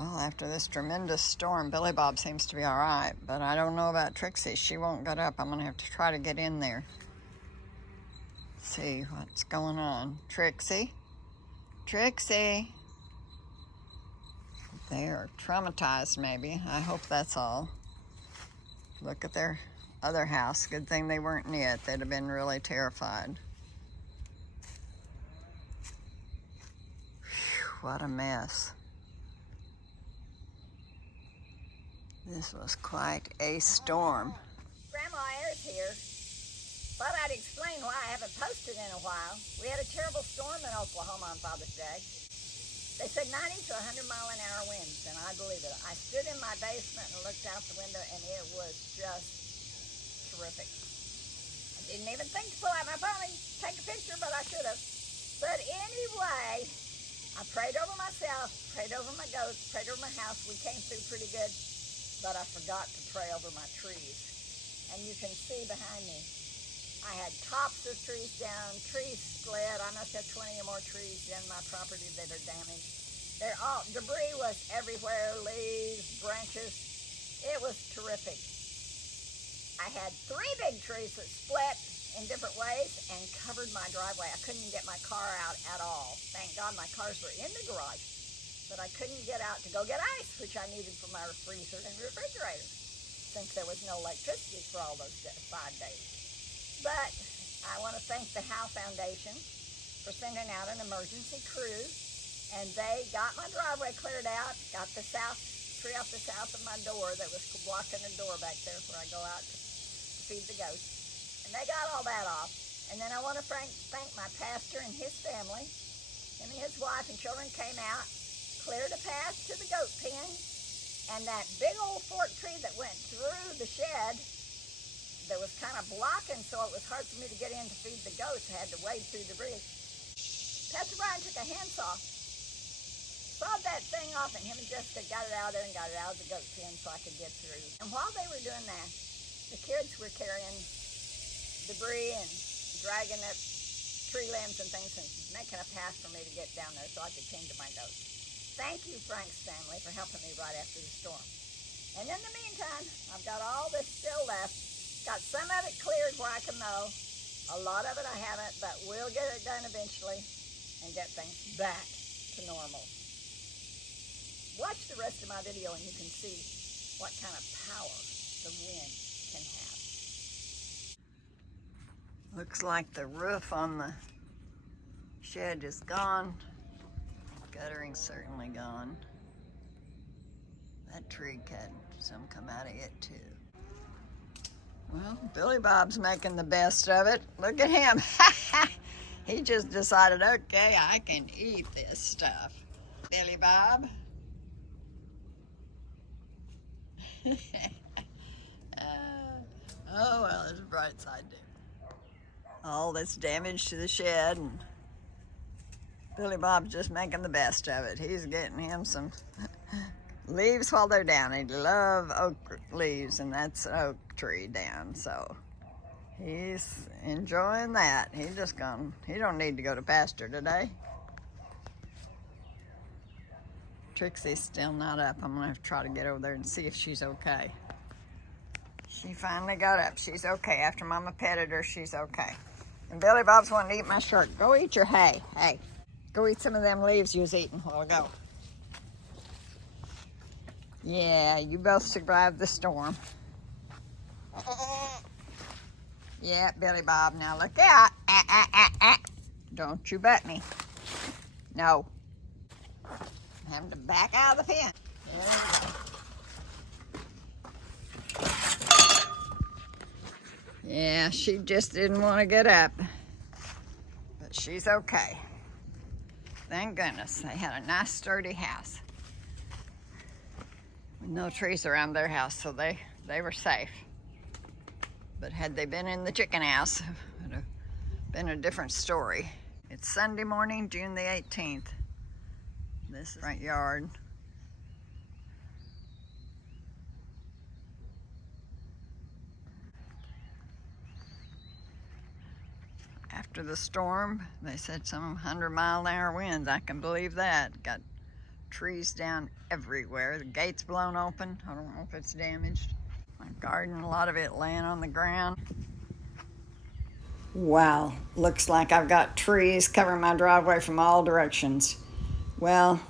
Well, after this tremendous storm, Billy Bob seems to be all right, but I don't know about Trixie. She won't get up. I'm going to have to try to get in there. See what's going on. Trixie? Trixie? They are traumatized, maybe. I hope that's all. Look at their other house. Good thing they weren't in it. They'd have been really terrified. Whew, what a mess. This was quite a storm. Grandma Ayers here. Thought I'd explain why I haven't posted in a while. We had a terrible storm in Oklahoma on Father's Day. They said 90 to 100 mile an hour winds, and I believe it. I stood in my basement and looked out the window, and it was just terrific. I didn't even think to pull out my phone and take a picture, but I should have. But anyway, I prayed over myself, prayed over my goats, prayed over my house. We came through pretty good, but I forgot to pray over my trees. And you can see behind me, I had tops of trees down, trees split. I must have 20 or more trees in my property that are damaged. Debris was everywhere, leaves, branches. It was terrific. I had 3 big trees that split in different ways and covered my driveway. I couldn't get my car out at all. Thank God my cars were in the garage, but I couldn't get out to go get ice, which I needed for my freezer and refrigerator, since there was no electricity for all those 5 days. But I want to thank the Howe Foundation for sending out an emergency crew, and they got my driveway cleared out, got the tree off the south of my door that was blocking the door back there where I go out to feed the goats. And they got all that off. And then I want to thank my pastor and his family. Him and his wife and children came out, cleared a path to the goat pen, and that big old fork tree that went through the shed that was kind of blocking, so it was hard for me to get in to feed the goats. I had to wade through debris. Pastor Brian took a handsaw, sawed that thing off, and him and Jessica got it out of there and got it out of the goat pen so I could get through. And while they were doing that, the kids were carrying debris and dragging up tree limbs and things and making a path for me to get down there so I could tend to my goats. Thank you, Frank's family, for helping me right after the storm. And in the meantime, I've got all this still left. Got some of it cleared where I can mow. A lot of it I haven't, but we'll get it done eventually and get things back to normal. Watch the rest of my video and you can see what kind of power the wind can have. Looks like the roof on the shed is gone. Guttering's certainly gone. That tree had some come out of it too. Well, Billy Bob's making the best of it. Look at him. He just decided, okay, I can eat this stuff. Billy Bob. Oh, well, there's a bright side too. All this damage to the shed, and Billy Bob's just making the best of it. He's getting him some leaves while they're down. He loves oak leaves, and that's an oak tree down, so he's enjoying that. He don't need to go to pasture today. Trixie's still not up. I'm gonna have to try to get over there and see if she's okay. She finally got up. She's okay. After Mama petted her, she's okay. And Billy Bob's wanting to eat my shirt. Go eat your hay. Hey, go eat some of them leaves you was eating a while ago. Yeah, you both survived the storm. Yeah, Billy Bob, now look out. Don't you butt me. No. I'm having to back out of the pen. There we go. Yeah, she just didn't want to get up. But she's okay. Thank goodness. They had a nice sturdy house. With no trees around their house, so they were safe. But had they been in the chicken house, it would have been a different story. It's Sunday morning, June the 18th. This is the front yard. After the storm, they said some 100-mile-an-hour winds. I can believe that. Got trees down everywhere. The gate's blown open. I don't know if it's damaged. My garden, a lot of it laying on the ground. Wow, looks like I've got trees covering my driveway from all directions. Well,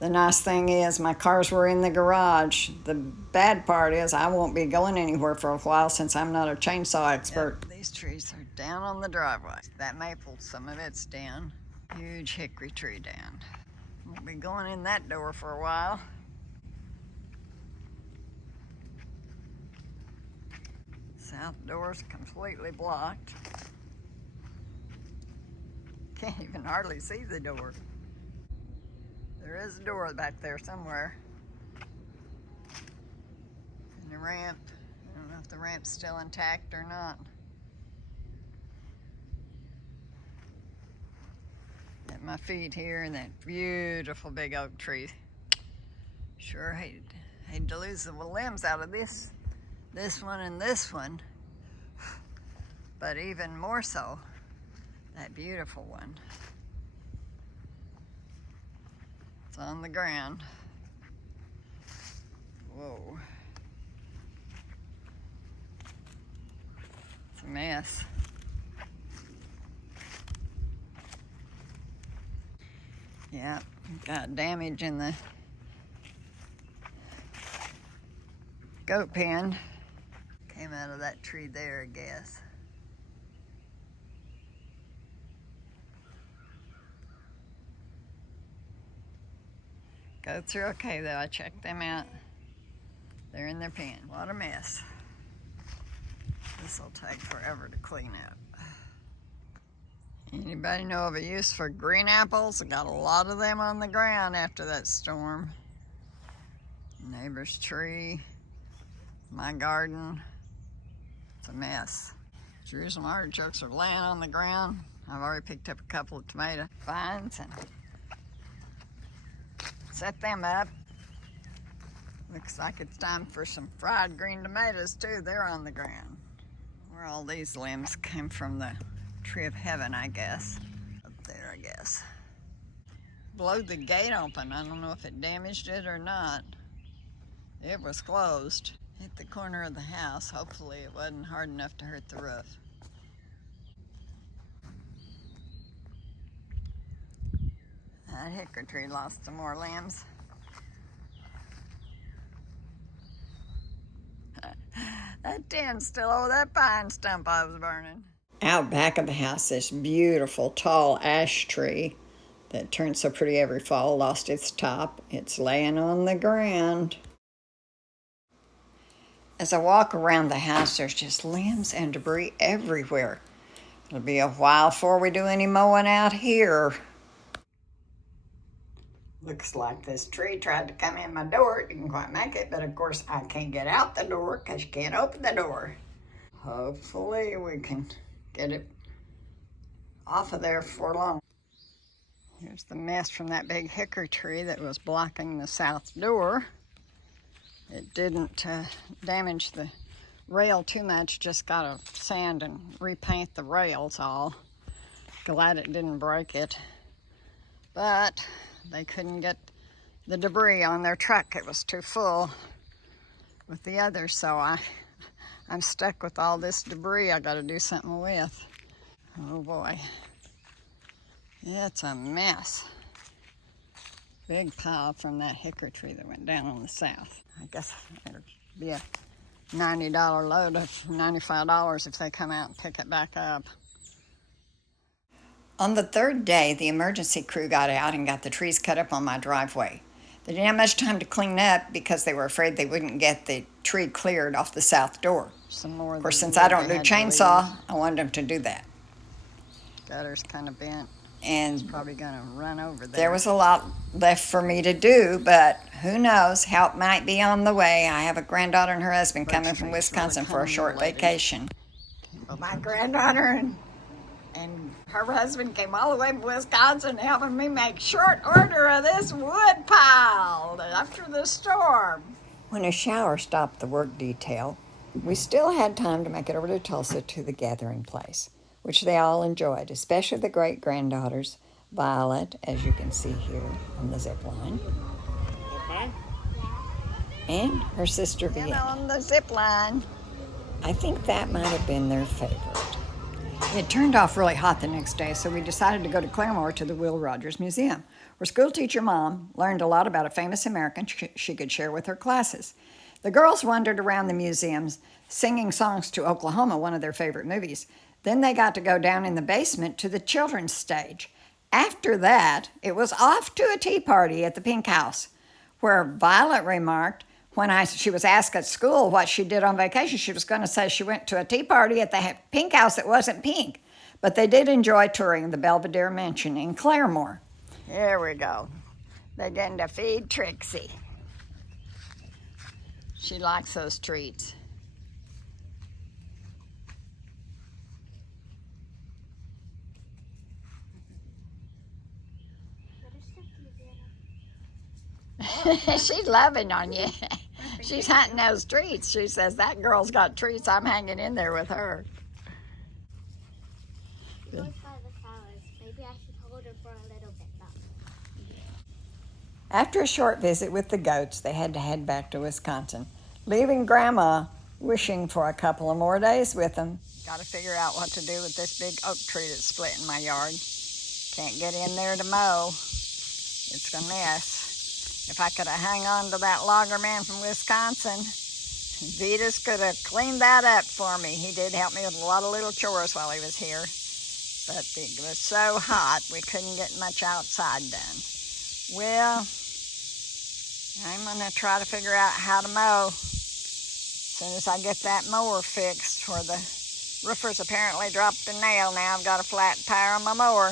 the nice thing is my cars were in the garage. The bad part is I won't be going anywhere for a while since I'm not a chainsaw expert. Yep, these trees are down on the driveway. That maple, some of it's down. Huge hickory tree down. Won't be going in that door for a while. South door's completely blocked. Can't even hardly see the door. There is a door back there somewhere. And the ramp, I don't know if the ramp's still intact or not. At my feet here in that beautiful big oak tree. Sure hate to lose the limbs out of this one and this one. But even more so, that beautiful one. It's on the ground. Whoa. It's a mess. Yeah, got damage in the goat pen. Came out of that tree there, I guess. Goats are okay though, I checked them out. They're in their pen. What a mess. This will take forever to clean up. Anybody know of a use for green apples? I got a lot of them on the ground after that storm. Neighbor's tree, my garden. It's a mess. Jerusalem artichokes are laying on the ground. I've already picked up a couple of tomato vines and set them up. Looks like it's time for some fried green tomatoes too. They're on the ground. Where all these limbs came from, the tree of heaven, I guess. Up there, I guess. Blowed the gate open. I don't know if it damaged it or not. It was closed. Hit the corner of the house. Hopefully it wasn't hard enough to hurt the roof. That hickory tree lost some more limbs. That tin's still over that pine stump I was burning. Out back of the house, this beautiful tall ash tree that turned so pretty every fall lost its top. It's laying on the ground. As I walk around the house, there's just limbs and debris everywhere. It'll be a while before we do any mowing out here. Looks like this tree tried to come in my door. It didn't quite make it, but of course I can't get out the door because you can't open the door. Hopefully we can get it off of there before long. Here's the mess from that big hickory tree that was blocking the south door. It didn't damage the rail too much, just got to sand and repaint the rails all. Glad it didn't break it. But they couldn't get the debris on their truck. It was too full with the others, so I'm stuck with all this debris I got to do something with. Oh boy. It's a mess. Big pile from that hickory tree that went down on the south. I guess it'll be a $90 load of $95 if they come out and pick it back up. On the third day, the emergency crew got out and got the trees cut up on my driveway. They didn't have much time to clean up because they were afraid they wouldn't get the tree cleared off the south door. Some more. Of course, since I don't do chainsaw, I wanted them to do that. Gutter's kind of bent. And it's probably gonna run over there. There was a lot left for me to do, but who knows, help might be on the way. I have a granddaughter and her husband coming from Wisconsin for a short vacation. My granddaughter and her husband came all the way from Wisconsin helping me make short order of this wood pile after the storm. When a shower stopped the work detail, we still had time to make it over to Tulsa to the gathering place, which they all enjoyed, especially the great-granddaughters, Violet, as you can see here on the zip line, and her sister And Vienna. on the zip line. I think that might have been their favorite. It turned off really hot the next day, so we decided to go to Claremore to the Will Rogers Museum, where schoolteacher Mom learned a lot about a famous American she could share with her classes. The girls wandered around the museums, singing songs to Oklahoma, one of their favorite movies. Then they got to go down in the basement to the children's stage. After that, it was off to a tea party at the Pink House, where Violet remarked when she was asked at school what she did on vacation, she was going to say she went to a tea party at the Pink House that wasn't pink. But they did enjoy touring the Belvedere Mansion in Claremore. Here we go. They're getting to feed Trixie. She likes those treats. She's loving on you. She's hunting those treats. She says, that girl's got treats. I'm hanging in there with her. She goes by the flowers. Maybe I should hold her for a little bit longer. After a short visit with the goats, they had to head back to Wisconsin, leaving Grandma wishing for a couple of more days with them. Got to figure out what to do with this big oak tree that's split in my yard. Can't get in there to mow. It's a mess. If I could have hung on to that logger man from Wisconsin, Vitas could have cleaned that up for me. He did help me with a lot of little chores while he was here. But it was so hot, we couldn't get much outside done. Well, I'm going to try to figure out how to mow as soon as I get that mower fixed, where the roofers apparently dropped a nail. Now I've got a flat tire on my mower.